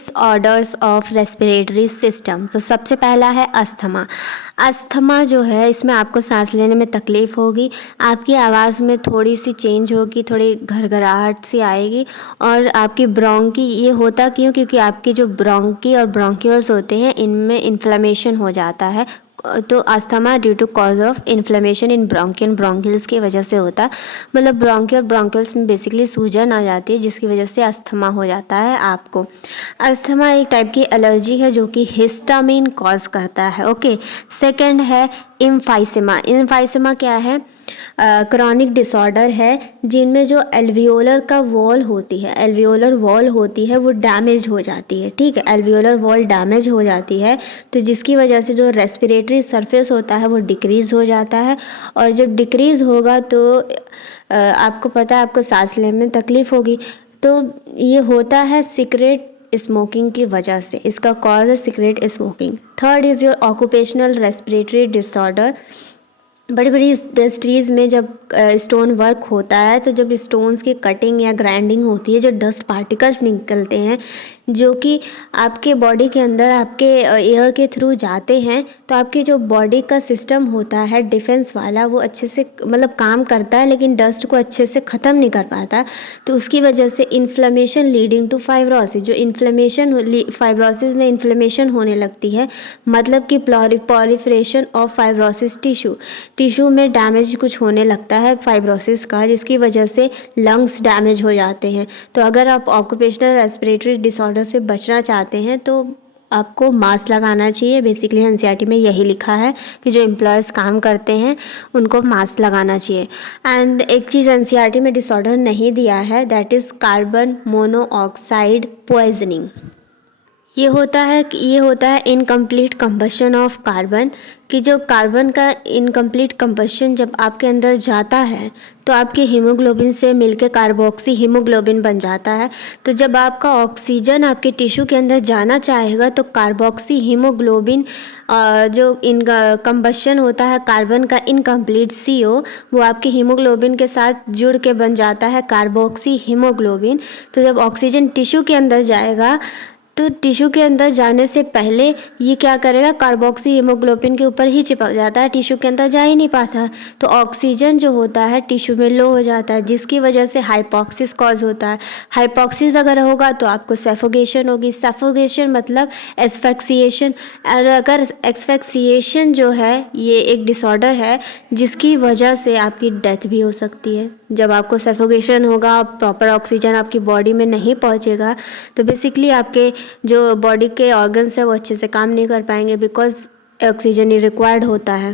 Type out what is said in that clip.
Disorders of respiratory system. तो सबसे पहला है अस्थमा। अस्थमा जो है इसमें आपको सांस लेने में तकलीफ़ होगी, आपकी आवाज़ में थोड़ी सी चेंज होगी, थोड़ी घरघराहट सी आएगी और आपकी ब्रोंकी, ये होता क्यों? क्योंकि आपके जो ब्रोंकी और ब्रोंक्यूल्स होते हैं इनमें इन्फ्लेमेशन हो जाता है। तो asthma due to cause of inflammation in bronchi and bronchioles की वजह से होता है। मतलब ब्रोंकी और ब्रोंकिल्स में बेसिकली सूजन आ जाती है जिसकी वजह से अस्थमा हो जाता है आपको। अस्थमा एक टाइप की एलर्जी है जो कि हिस्टामिन कॉज करता है। ओके, सेकंड है एम्फाइसेमा। एम्फाइसेमा क्या है? क्रॉनिक डिसऑर्डर है जिनमें जो एल्वियोलर का वॉल होती है, एल्वियोलर वॉल होती है वो डैमेज हो जाती है। ठीक है, एल्वियोलर वॉल डैमेज हो जाती है तो जिसकी वजह से जो रेस्पिरेटरी सरफेस होता है वो डिक्रीज़ हो जाता है और जब डिक्रीज़ होगा तो आपको पता है आपको सांस लेने में तकलीफ़ होगी। तो ये होता है सिगरेट स्मोकिंग की वजह से, इसका कॉज है cigarette smoking. Third is your occupational respiratory disorder. बड़ी बड़ी इंडस्ट्रीज़ में जब स्टोन वर्क होता है तो जब स्टोन्स की कटिंग या ग्राइंडिंग होती है, जो डस्ट पार्टिकल्स निकलते हैं जो कि आपके बॉडी के अंदर आपके एयर के थ्रू जाते हैं, तो आपकी जो बॉडी का सिस्टम होता है डिफेंस वाला वो अच्छे से मतलब काम करता है लेकिन डस्ट को अच्छे से ख़त्म नहीं कर पाता। तो उसकी वजह से इन्फ्लेमेशन लीडिंग टू फाइब्रोसिस, जो इन्फ्लेमेशन फाइब्रोसिस में इन्फ्लेमेशन होने लगती है, मतलब कि प्लॉरिफरेशन ऑफ फाइब्रोसिस टिश्यू में डैमेज कुछ होने लगता है फाइब्रोसिस का, जिसकी वजह से लंग्स डैमेज हो जाते हैं। तो अगर आप ऑक्यूपेशनल रेस्पिरेटरी डिसऑर्डर से बचना चाहते हैं तो आपको मास्क लगाना चाहिए। बेसिकली एनसीईआरटी में यही लिखा है कि जो एम्प्लॉयज़ काम करते हैं उनको मास्क लगाना चाहिए। एंड एक चीज़ एनसीईआरटी में डिसऑर्डर नहीं दिया है, that is carbon monoxide poisoning. ये होता है इनकम्प्लीट कंबशन ऑफ कार्बन, कि जो कार्बन का इनकम्प्लीट कंबशन जब आपके अंदर जाता है तो आपके हीमोग्लोबिन से मिलकर कार्बोक्सी हीमोग्लोबिन बन जाता है। तो जब आपका ऑक्सीजन आपके टिश्यू के अंदर जाना चाहेगा तो कार्बोक्सी हीमोग्लोबिन जो इन कंबशन होता है कार्बन का इनकम्प्लीट CO, वो आपके हीमोग्लोबिन के साथ जुड़ के बन जाता है कार्बोक्सी हीमोग्लोबिन। तो जब ऑक्सीजन टिश्यू के अंदर जाएगा तो टिश्यू के अंदर जाने से पहले ये क्या करेगा, कार्बोक्सी हीमोग्लोबिन के ऊपर ही चिपक जाता है, टिश्यू के अंदर जा ही नहीं पाता। तो ऑक्सीजन जो होता है टिश्यू में लो हो जाता है जिसकी वजह से हाइपोक्सिस कॉज होता है। हाइपोक्सिस अगर होगा तो आपको सफोकेशन होगी। सफोकेशन मतलब एस्फेक्सिएशन। और अगर एक्सफेक्सिएशन जो है ये एक डिसऑर्डर है जिसकी वजह से आपकी डेथ भी हो सकती है। जब आपको सफोकेशन होगा, प्रॉपर ऑक्सीजन आपकी बॉडी में नहीं पहुंचेगा तो बेसिकली आपके जो बॉडी के ऑर्गन्स है वो अच्छे से काम नहीं कर पाएंगे बिकॉज ऑक्सीजन ही रिक्वायर्ड होता है।